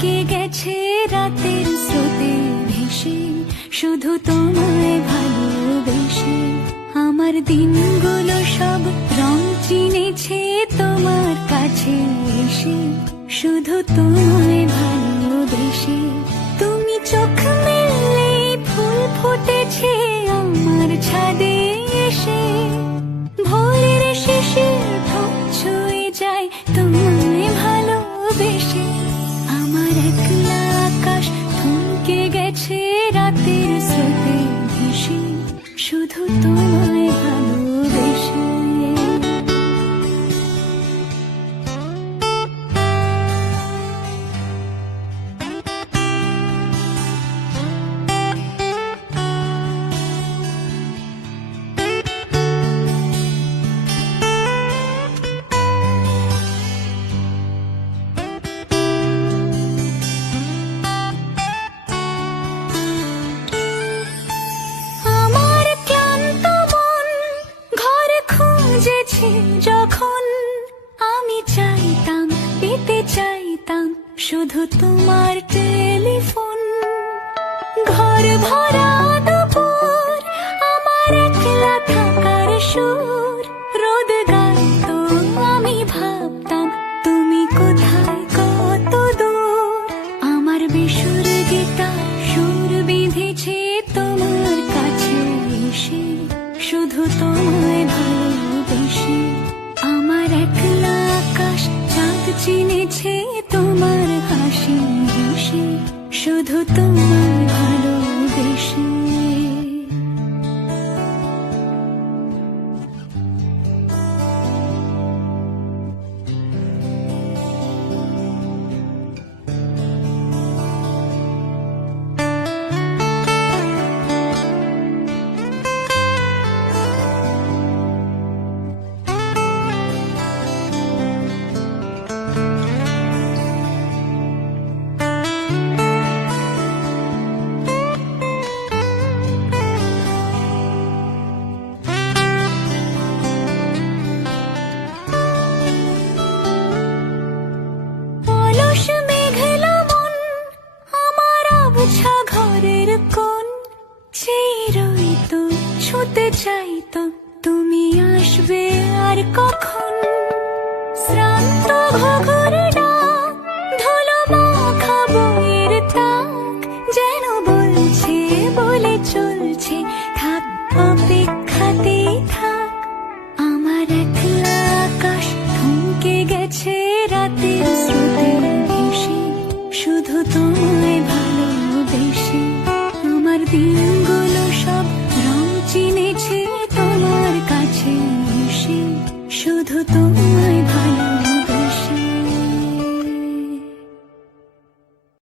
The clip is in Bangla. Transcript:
থেকে গেছে রাতের স্রোতে ভেসে। শুধু তোমায় ভালোবেসে। আমার দিনগুলো সব রং চিনেছে তোমার কাছে এসে। শুধু তোমায় ভালোবেসে। তুমি চোখ মেললেই ফুল ফুটেছে শুধু তোমায় ভালোবেসে চাইতাম, পেতে চাইতাম শুধু তোমার টেলিফোন। ঘর ভরা দুপুর, আমার একলা থাকার সুর। রোদ গাইতো আমি ভাবতাম, তুমি কোথায় কত দূর? আমার বেসুর গীতার সুর বিঁধেছে তোমার কাছে এসে। শুধু তোমায় ভালোবেসে। চিনেছে তোমার হাসি হাসি। শুধু তোমায় ছুতে চাইতো তুমি আসবে আর কখন? শ্রান্ত ঘুঘুর ডাক যেন বলছে বলে চলছে 手托都爱怕。